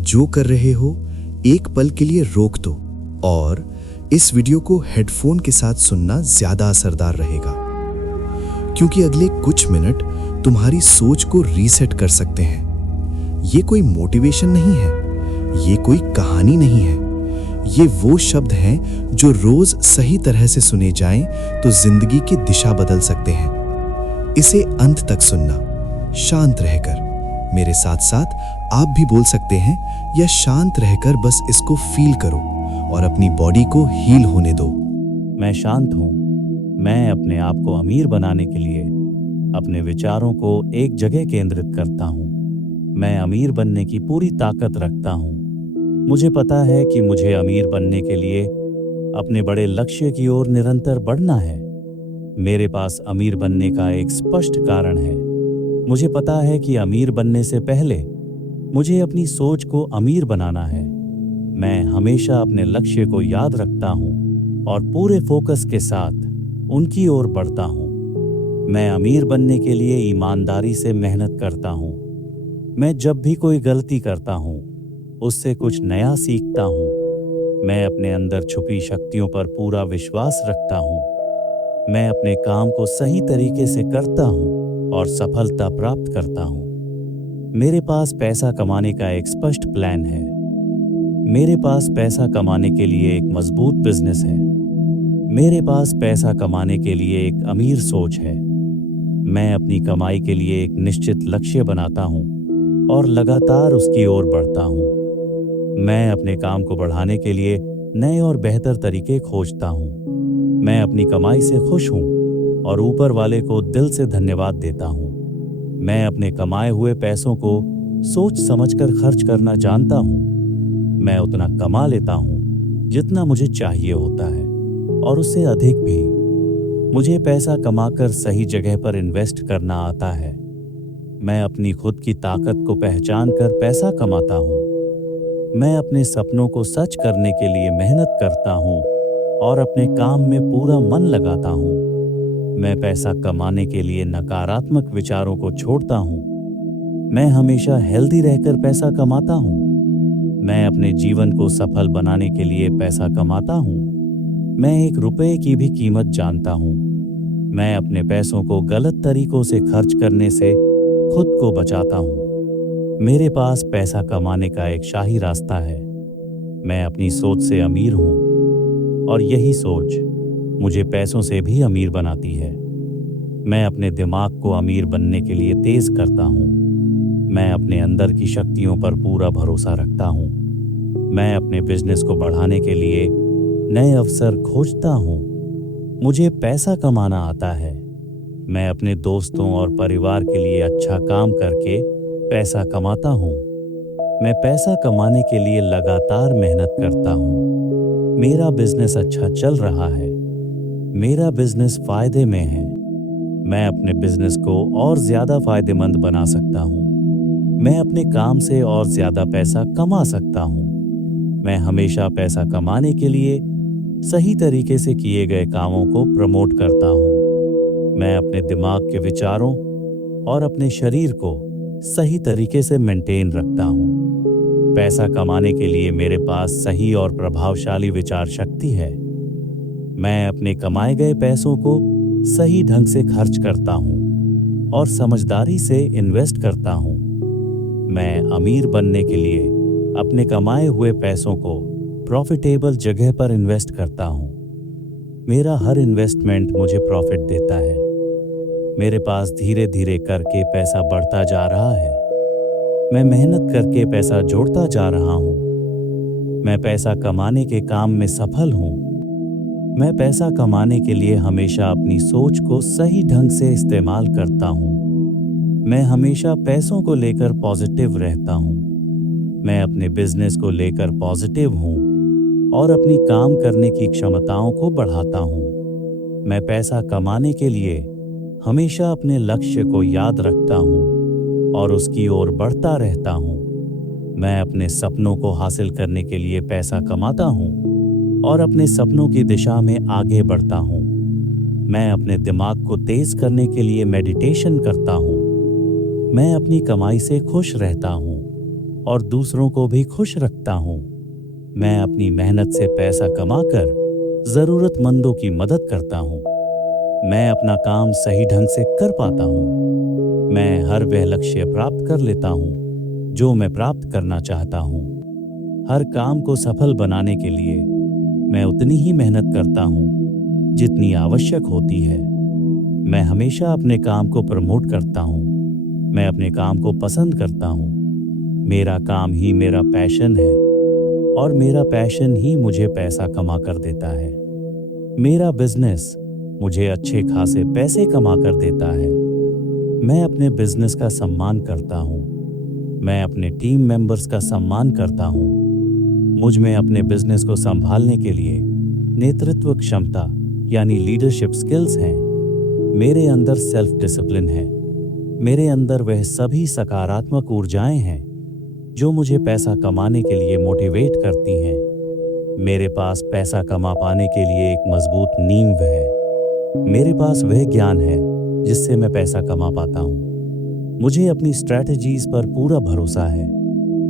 जो कर रहे हो एक पल के लिए रोक दो और इस वीडियो को हेडफोन के साथ सुनना ज्यादा असरदार रहेगा, क्योंकि अगले कुछ मिनट तुम्हारी सोच को रीसेट कर सकते हैं। ये कोई मोटिवेशन नहीं है, ये कोई कहानी नहीं है, ये वो शब्द हैं जो रोज सही तरह से सुने जाएं तो जिंदगी की दिशा बदल सकते हैं। इसे अंत तक सुनना, शांत रहकर। मेरे साथ साथ आप भी बोल सकते हैं या शांत रहकर बस इसको फील करो और अपनी बॉडी को हील होने दो। मैं शांत हूँ। मैं अपने आप को अमीर बनाने के लिए अपने विचारों को एक जगह केंद्रित करता हूँ। मैं अमीर बनने की पूरी ताकत रखता हूँ। मुझे पता है कि मुझे अमीर बनने के लिए अपने बड़े लक्ष्य की ओर निरंतर बढ़ना है। मेरे पास अमीर बनने का एक स्पष्ट कारण है। मुझे पता है कि अमीर बनने से पहले मुझे अपनी सोच को अमीर बनाना है। मैं हमेशा अपने लक्ष्य को याद रखता हूँ और पूरे फोकस के साथ उनकी ओर बढ़ता हूँ। मैं अमीर बनने के लिए ईमानदारी से मेहनत करता हूँ। मैं जब भी कोई गलती करता हूँ उससे कुछ नया सीखता हूँ। मैं अपने अंदर छुपी शक्तियों पर पूरा विश्वास रखता हूँ। मैं अपने काम को सही तरीके से करता हूँ और सफलता प्राप्त करता हूँ। मेरे पास पैसा कमाने का एक स्पष्ट प्लान है। मेरे पास पैसा कमाने के लिए एक मजबूत बिजनेस है। मेरे पास पैसा कमाने के लिए एक अमीर सोच है। मैं अपनी कमाई के लिए एक निश्चित लक्ष्य बनाता हूँ और लगातार उसकी ओर बढ़ता हूँ। मैं अपने काम को बढ़ाने के लिए नए और बेहतर तरीके खोजता हूँ। मैं अपनी कमाई से खुश हूँ और ऊपर वाले को दिल से धन्यवाद देता हूँ। मैं अपने कमाए हुए पैसों को सोच समझकर खर्च करना जानता हूँ। मैं उतना कमा लेता हूँ जितना मुझे चाहिए होता है और उससे अधिक भी। मुझे पैसा कमाकर सही जगह पर इन्वेस्ट करना आता है। मैं अपनी खुद की ताकत को पहचान कर पैसा कमाता हूँ। मैं अपने सपनों को सच करने के लिए मेहनत करता हूँ और अपने काम में पूरा मन लगाता हूँ। मैं पैसा कमाने के लिए नकारात्मक विचारों को छोड़ता हूँ। मैं हमेशा हेल्दी रहकर पैसा कमाता हूँ। मैं अपने जीवन को सफल बनाने के लिए पैसा कमाता हूँ। मैं एक रुपए की भी कीमत जानता हूँ। मैं अपने पैसों को गलत तरीकों से खर्च करने से खुद को बचाता हूँ। मेरे पास पैसा कमाने का एक शाही रास्ता है। मैं अपनी सोच से अमीर हूँ और यही सोच मुझे पैसों से भी अमीर बनाती है। मैं अपने दिमाग को अमीर बनने के लिए तेज करता हूँ। मैं अपने अंदर की शक्तियों पर पूरा भरोसा रखता हूँ। मैं अपने बिजनेस को बढ़ाने के लिए नए अवसर खोजता हूँ। मुझे पैसा कमाना आता है। मैं अपने दोस्तों और परिवार के लिए अच्छा काम करके पैसा कमाता हूँ। मैं पैसा कमाने के लिए लगातार मेहनत करता हूँ। मेरा बिजनेस अच्छा चल रहा है। मेरा बिजनेस फायदे में है। मैं अपने बिजनेस को और ज्यादा फायदेमंद बना सकता हूँ। मैं अपने काम से और ज्यादा पैसा कमा सकता हूँ। मैं हमेशा पैसा कमाने के लिए सही तरीके से किए गए कामों को प्रमोट करता हूँ। मैं अपने दिमाग के विचारों और अपने शरीर को सही तरीके से मेंटेन रखता हूँ। पैसा कमाने के लिए मेरे पास सही और प्रभावशाली विचार शक्ति है। मैं अपने कमाए गए पैसों को सही ढंग से खर्च करता हूँ और समझदारी से इन्वेस्ट करता हूँ। मैं अमीर बनने के लिए अपने कमाए हुए पैसों को प्रॉफिटेबल जगह पर इन्वेस्ट करता हूँ। मेरा हर इन्वेस्टमेंट मुझे प्रॉफिट देता है। मेरे पास धीरे धीरे करके पैसा बढ़ता जा रहा है। मैं मेहनत करके पैसा जोड़ता जा रहा हूँ। मैं पैसा कमाने के काम में सफल हूँ। मैं पैसा कमाने के लिए हमेशा अपनी सोच को सही ढंग से इस्तेमाल करता हूँ। मैं हमेशा पैसों को लेकर पॉजिटिव रहता हूँ। मैं अपने बिजनेस को लेकर पॉजिटिव हूँ और अपनी काम करने की क्षमताओं को बढ़ाता हूँ। मैं पैसा कमाने के लिए हमेशा अपने लक्ष्य को याद रखता हूँ और उसकी ओर बढ़ता रहता हूँ। मैं अपने सपनों को हासिल करने के लिए पैसा कमाता हूँ और अपने सपनों की दिशा में आगे बढ़ता हूँ। मैं अपने दिमाग को तेज करने के लिए मेडिटेशन करता हूँ। मैं अपनी कमाई से खुश रहता हूँ। और दूसरों को भी खुश रखता हूँ। मैं अपनी मेहनत से पैसा कमाकर जरूरतमंदों की मदद करता हूँ। मैं अपना काम सही ढंग से कर पाता हूँ। मैं हर वह लक्ष्य प्राप्त कर लेता हूँ जो मैं प्राप्त करना चाहता हूँ। हर काम को सफल बनाने के लिए मैं उतनी ही मेहनत करता हूँ जितनी आवश्यक होती है। मैं हमेशा अपने काम को प्रमोट करता हूँ। मैं अपने काम को पसंद करता हूँ। मेरा काम ही मेरा पैशन है और मेरा पैशन ही मुझे पैसा कमा कर देता है। मेरा बिजनेस मुझे अच्छे खासे पैसे कमा कर देता है। मैं अपने बिजनेस का सम्मान करता हूँ। मैं अपने टीम मेंबर्स का सम्मान करता हूँ। मुझ में अपने बिजनेस को संभालने के लिए नेतृत्व क्षमता यानी लीडरशिप स्किल्स हैं। मेरे अंदर सेल्फ डिसिप्लिन है। मेरे अंदर वह सभी सकारात्मक ऊर्जाएं हैं जो मुझे पैसा कमाने के लिए मोटिवेट करती हैं। मेरे पास पैसा कमा पाने के लिए एक मजबूत नींव है। मेरे पास वह ज्ञान है जिससे मैं पैसा कमा पाता हूँ। मुझे अपनी स्ट्रैटेजीज पर पूरा भरोसा है।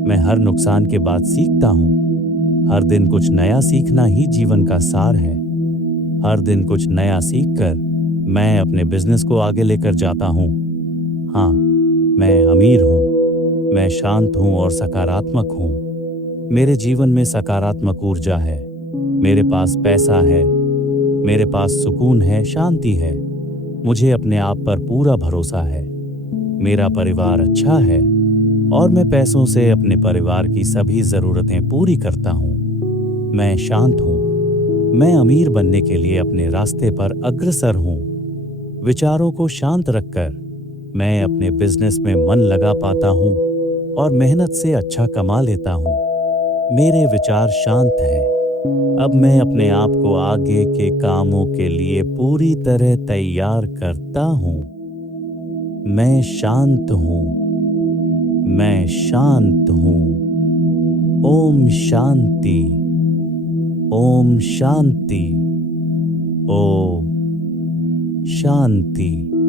मैं हर नुकसान के बाद सीखता हूँ। हर दिन कुछ नया सीखना ही जीवन का सार है। हर दिन कुछ नया सीखकर मैं अपने बिजनेस को आगे लेकर जाता हूँ। हाँ, मैं अमीर हूँ। मैं शांत हूँ और सकारात्मक हूँ। मेरे जीवन में सकारात्मक ऊर्जा है। मेरे पास पैसा है। मेरे पास सुकून है, शांति है। मुझे अपने आप पर पूरा भरोसा है। मेरा परिवार अच्छा है और मैं पैसों से अपने परिवार की सभी जरूरतें पूरी करता हूँ। मैं शांत हूँ। मैं अमीर बनने के लिए अपने रास्ते पर अग्रसर हूँ। विचारों को शांत रखकर मैं अपने बिजनेस में मन लगा पाता हूँ और मेहनत से अच्छा कमा लेता हूँ। मेरे विचार शांत हैं। अब मैं अपने आप को आगे के कामों के लिए पूरी तरह तैयार करता हूँ। मैं शांत हूँ। मैं शांत हूँ। ओम शांति। ओम शांति। ओम शांति।